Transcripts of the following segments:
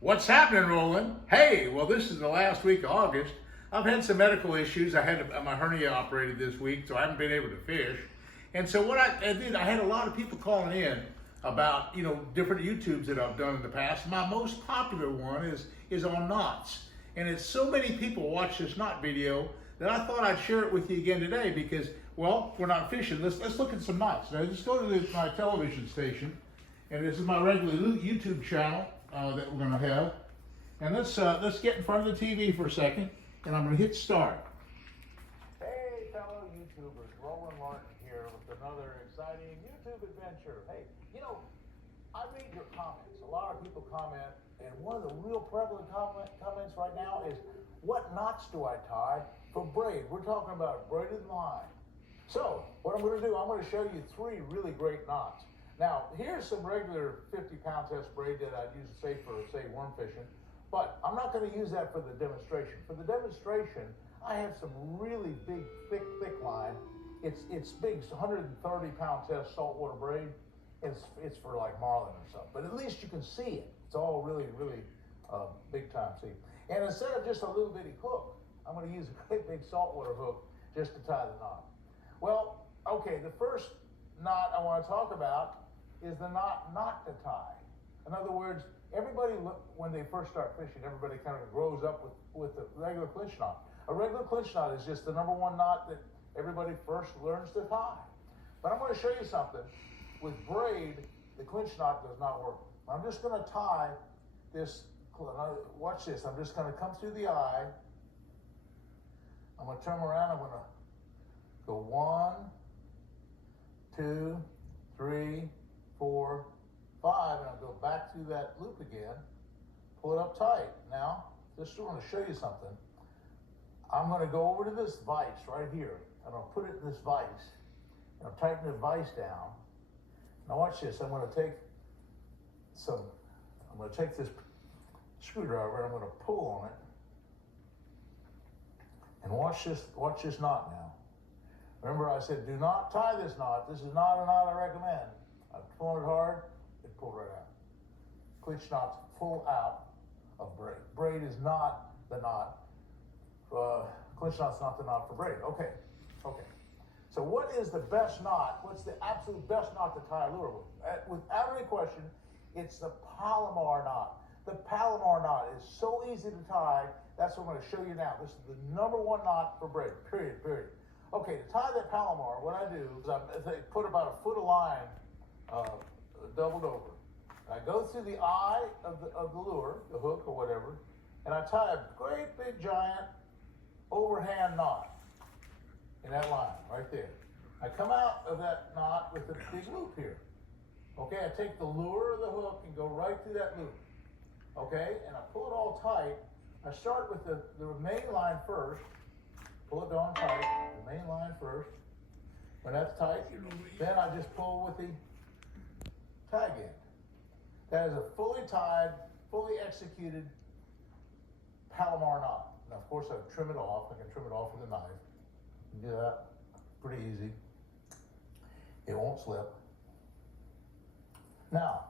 What's happening, Roland? Hey, well, this is the last week of August. I've had some medical issues. I had my hernia operated this week, so I haven't been able to fish. And so what I did, I had a lot of people calling in about different YouTubes that I've done in the past. My most popular one is on knots, and it's so many people watch this knot video that I thought I'd share it with you again today because, well, we're not fishing. Let's look at some knots. Now, just go to my television station, and this is my regular YouTube channel that we're going to have. And let's get in front of the TV for a second, and I'm going to hit start. Hey, fellow YouTubers, Roland here with another exciting YouTube adventure. Hey, I read your comments. A lot of people comment, and one of the real prevalent comments right now is, what knots do I tie for braid? We're talking about braided line. So, what I'm going to do, I'm going to show you 3 really great knots. Now, here's some regular 50-pound test braid that I'd use, say, for, worm fishing. But I'm not going to use that for the demonstration. For the demonstration, I have some really big, thick line. It's big, 130-pound test saltwater braid. It's for like marlin or something. But at least you can see it. It's all really big time, see. And instead of just a little bitty hook, I'm going to use a great big saltwater hook just to tie the knot. Well, okay, the first knot I want to talk about is the knot not to tie. In other words, everybody, when they first start fishing, everybody kind of grows up with the regular clinch knot. A regular clinch knot is just the number 1 knot that everybody first learns to tie. But I'm going to show you something. With braid, the clinch knot does not work. I'm just going to tie this. Watch this. I'm just going to come through the eye. I'm going to turn around. I'm going to go 1, 2, 3, 4, 5, and I'll go back through that loop again, pull it up tight. Now, just want to show you something. I'm going to go over to this vise right here. I'm going to put it in this vise, and I'm tightening the vise down. Now watch this. I'm going to take this screwdriver, and I'm going to pull on it, and watch this knot now. Remember, I said, do not tie this knot. This is not a knot I recommend. I'm pulling it hard, it pulled right out. Clinch knots pull out of braid. Braid is not the knot. Clinch knot's not the knot for braid. Okay. So what is the best knot? What's the absolute best knot to tie a lure with? Without any question, it's the Palomar knot. The Palomar knot is so easy to tie. That's what I'm going to show you now. This is the number 1 knot for braid, period. Okay, to tie that Palomar, what I do is I put about a foot of line doubled over. And I go through the eye of the lure, the hook or whatever, and I tie a great big giant overhand knot in that line right there. I come out of that knot with a big loop here. Okay, I take the lure of the hook and go right through that loop. Okay, and I pull it all tight. I start with the main line first. Pull it down tight, the main line first. When that's tight, then I just pull with the tag end. That is a fully tied, fully executed Palomar knot. Now, of course, I trim it off. I can trim it off with a knife. You can do that pretty easy. It won't slip. Now,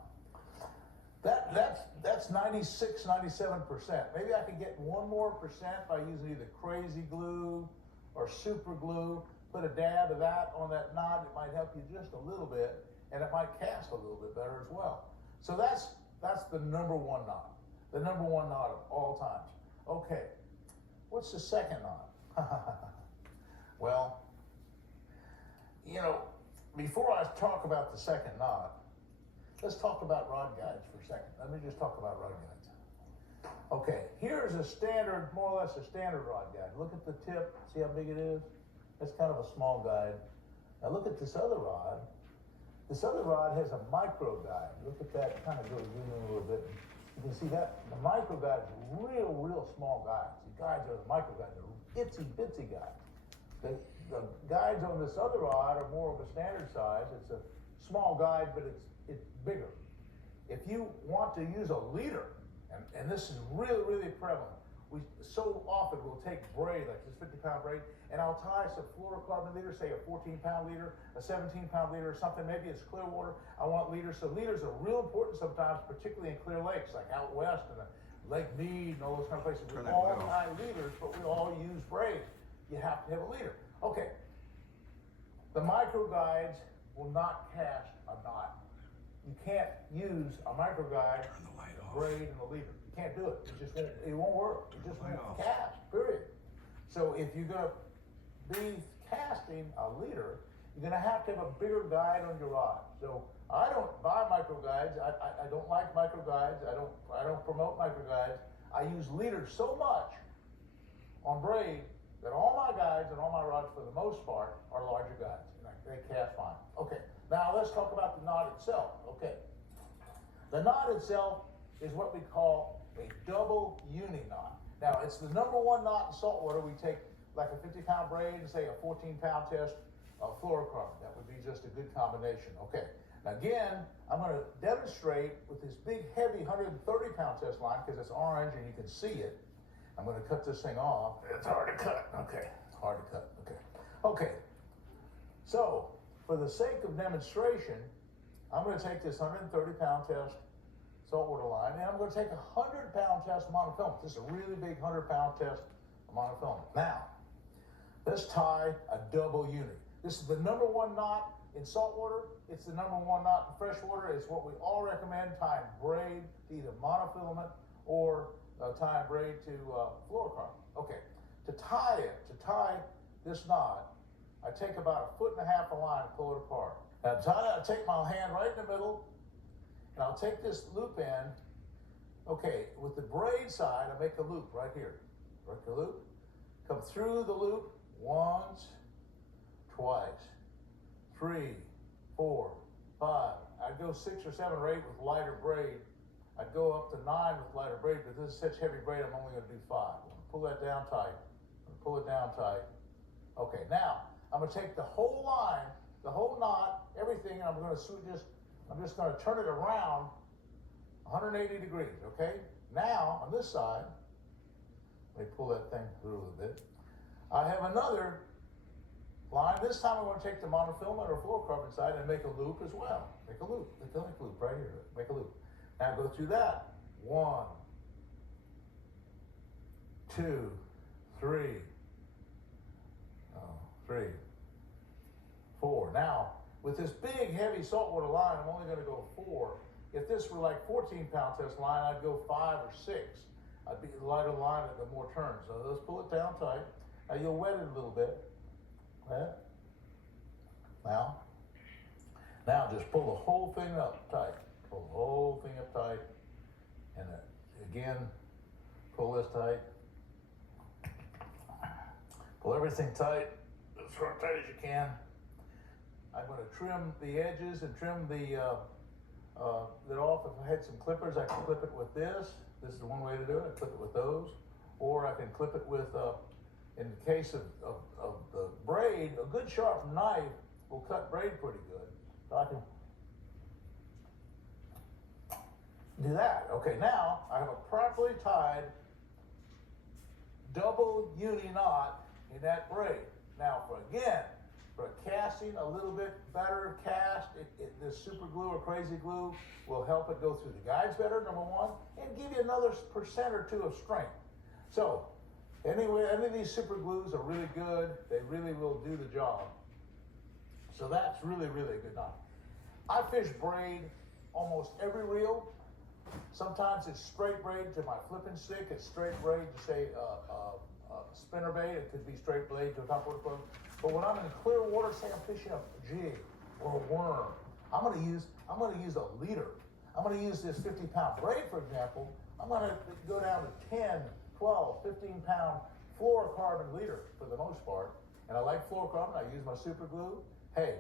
that's 96, 97%. Maybe I could get 1 more % by using either crazy glue or super glue. Put a dab of that on that knot. It might help you just a little bit, and it might cast a little bit better as well. So that's the number 1 knot. The number 1 knot of all times. Okay, what's the second knot? Well, before I talk about the second knot, let's talk about rod guides for a second. Let me just talk about rod guides. Okay, here's a standard, more or less a standard rod guide. Look at the tip, see how big it is? That's kind of a small guide. Now look at this other rod. This other rod has a micro guide. Look at that, it kind of goes in a little bit. You can see that the micro guide is a real small guide. The guides are the micro guides, they're itsy bitsy guides. The guides on this other rod are more of a standard size. It's a small guide, but it's bigger. If you want to use a leader, and this is really prevalent, we so often will take braid, like this 50-pound braid, and I'll tie some fluorocarbon leader, say a 14-pound leader, a 17-pound leader, or something. Maybe it's clear water. I want leaders. So leaders are real important sometimes, particularly in clear lakes, like out west and Lake Mead and all those kind of places. We all tie leaders, but we all use braid. You have to have a leader. Okay. The micro guides will not cast a knot. You can't use a micro guide, a braid, and a leader. You can't do it. It won't work. It just won't cast, period. So if you're gonna be casting a leader, you're gonna have to have a bigger guide on your rod. So I don't buy micro guides. I don't like micro guides. I don't promote micro guides. I use leaders so much on braid that all my guides and all my rods, for the most part, are larger guides. And they cast fine. Okay, now let's talk about the knot itself. Okay, the knot itself is what we call a double uni knot. Now, it's the #1 knot in saltwater. We take like a 50-pound braid and say a 14-pound test of fluorocarbon. That would be just a good combination. Okay, now again, I'm going to demonstrate with this big, heavy 130-pound test line because it's orange and you can see it. I'm going to cut this thing off. It's hard to cut. Okay, hard to cut. Okay. Okay. So, for the sake of demonstration, I'm going to take this 130-pound test saltwater line, and I'm going to take a 100-pound test monofilament. This is a really big 100-pound test monofilament. Now, let's tie a double uni. This is the #1 knot in saltwater. It's the #1 knot in freshwater. It's what we all recommend, tying braid to either monofilament or tying braid to fluorocarbon. Okay, to tie this knot, I take about 1.5 feet of line and pull it apart. Now to tie that, I take my hand right in the middle, and I'll take this loop end. Okay, with the braid side, I make a loop right here. Break the loop, come through the loop once, twice, 3, 4, 5. I'd go 6 or 7 or 8 with lighter braid. I'd go up to 9 with lighter braid, but this is such heavy braid, I'm only going to do 5. I'm going to pull that down tight. I'm going to pull it down tight. Okay, now I'm going to take the whole line, the whole knot, everything, and I'm just going to turn it around 180 degrees. Okay. Now on this side, let me pull that thing through a little bit. I have another line. This time I'm going to take the monofilament or fluorocarbon side and make a loop as well. Make a loop. Make a loop right here. Make a loop. Now go through that. 1, 2, 3, 3, 4. Now, with this big, heavy saltwater line, I'm only going to go 4. If this were like 14-pound test line, I'd go 5 or 6. I'd be the lighter line at the more turns. So let's pull it down tight. Now you'll wet it a little bit. Okay. Now just pull the whole thing up tight. Pull the whole thing up tight. And again, pull this tight. Pull everything tight, as tight as you can. I'm going to trim the edges and trim the that off. If I had some clippers, I can clip it with this. This is one way to do it. I clip it with those, or I can clip it with. In the case of the braid, a good sharp knife will cut braid pretty good. So I can do that. Okay, now I have a properly tied double uni knot in that braid. Now for casting a little bit better cast, this super glue or crazy glue will help it go through the guides better, #1, and give you another % or 2 of strength. So anyway, any of these super glues are really good. They really will do the job. So that's really, really a good knot. I fish braid almost every reel. Sometimes it's straight braid to my flipping stick. It's straight braid to say spinner bait. It could be straight blade to a top water plug. But when I'm in clear water, say I'm fishing a jig or a worm, I'm going to use a leader. I'm going to use this 50-pound braid, for example. I'm going to go down to 10, 12, 15-pound fluorocarbon leader for the most part. And I like fluorocarbon. I use my super glue. Hey,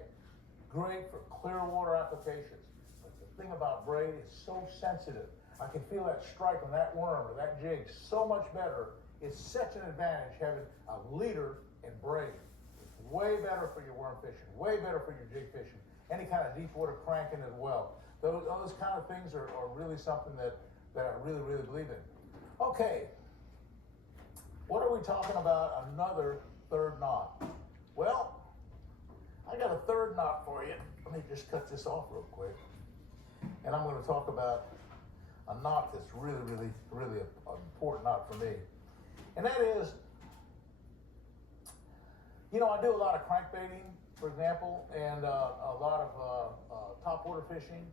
great for clear water applications. But the thing about braid is so sensitive. I can feel that strike on that worm or that jig so much better. It's such an advantage having a leader and braid. It's way better for your worm fishing, way better for your jig fishing, any kind of deep water cranking as well. Those kind of things are really something that I really, really believe in. Okay, What are we talking about? Another third knot. Well, I got a third knot for you. Let me just cut this off real quick. And I'm going to talk about a knot that's really an important knot for me. And that is, you know, I do a lot of crankbaiting, for example, and a lot of topwater fishing.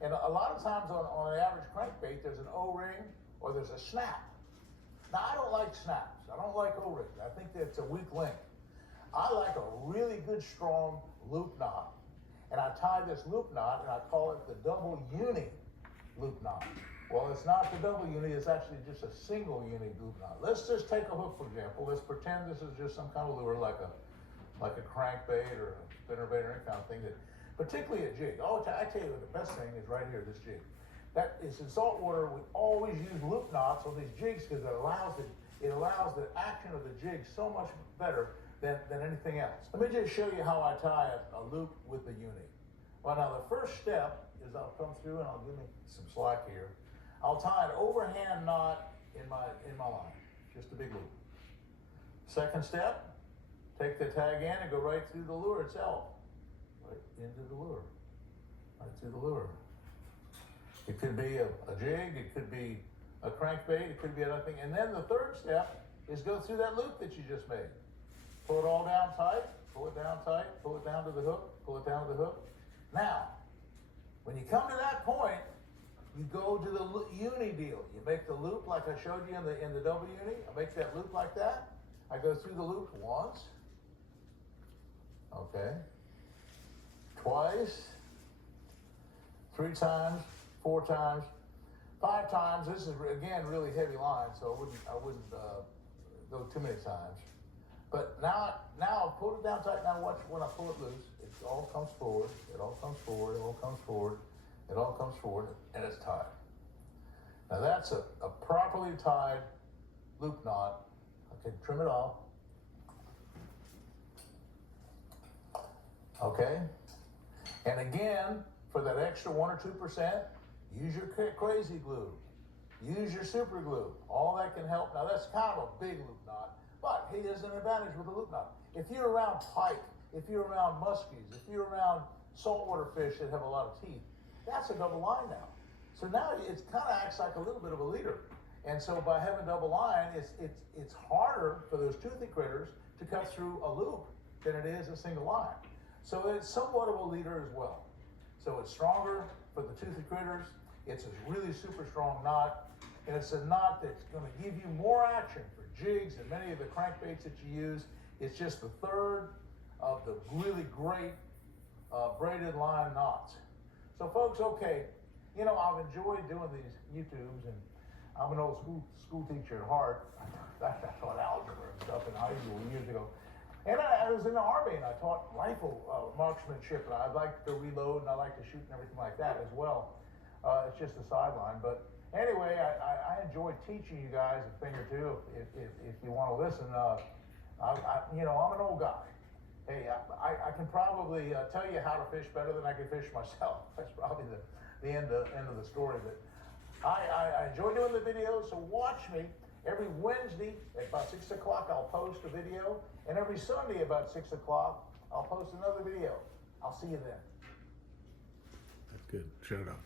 And a lot of times on an average crankbait, there's an O-ring or there's a snap. Now, I don't like snaps. I don't like O-rings. I think that it's a weak link. I like a really good, strong loop knot. And I tie this loop knot, and I call it the double uni loop knot. Well, it's not the double uni, it's actually just a single uni loop knot. Let's just take a hook, for example. Let's pretend this is just some kind of lure, like a crankbait or a spinnerbait or any kind of thing, that, particularly a jig. Oh, I tell you, the best thing is right here, this jig. That is in saltwater, we always use loop knots on these jigs because it allows the action of the jig so much better than anything else. Let me just show you how I tie a loop with the uni. Well, now the first step is I'll come through and I'll give me some slack here. I'll tie an overhand knot in my line, just a big loop. Second step, take the tag in and go right through the lure itself. Right into the lure, right through the lure. It could be a jig, it could be a crankbait, it could be another thing. And then the third step is go through that loop that you just made. Pull it all down tight, pull it down tight, pull it down to the hook, pull it down to the hook. Now, when you come to that point, you go to the uni deal. You make the loop like I showed you in the double uni. I make that loop like that. I go through the loop once, okay, twice, 3 times, 4 times, 5 times. This is again really heavy line, so I wouldn't go too many times. But now I'll pull it down tight. Now watch when I pull it loose, it all comes forward, it all comes forward, it all comes forward, it all comes forward, and it's tied. Now that's a properly tied loop knot. I can trim it off. Okay? And again, for that extra 1 or 2%, use your crazy glue. Use your super glue. All that can help. Now that's kind of a big loop knot. But hey, there's an advantage with a loop knot. If you're around pike, if you're around muskies, if you're around saltwater fish that have a lot of teeth, that's a double line now. So now it kind of acts like a little bit of a leader. And so by having double line, it's harder for those toothy critters to cut through a loop than it is a single line. So it's somewhat of a leader as well. So it's stronger for the toothy critters. It's a really super strong knot. And it's a knot that's going to give you more action for jigs and many of the crankbaits that you use. It's just the third of the really great braided line knots. So folks, okay, you know, I've enjoyed doing these YouTubes, and I'm an old school teacher at heart. I taught algebra and stuff in high school years ago. And I was in the Army, and I taught rifle marksmanship, and I like to reload, and I like to shoot and everything like that as well. It's just a sideline, but anyway, I enjoy teaching you guys a thing or two if you want to listen. You know, I'm an old guy. Hey, I can probably tell you how to fish better than I can fish myself. That's probably the end of the story. But I enjoy doing the videos, so watch me. Every Wednesday at about 6 o'clock, I'll post a video. And every Sunday about 6 o'clock, I'll post another video. I'll see you then. That's good. Shut up.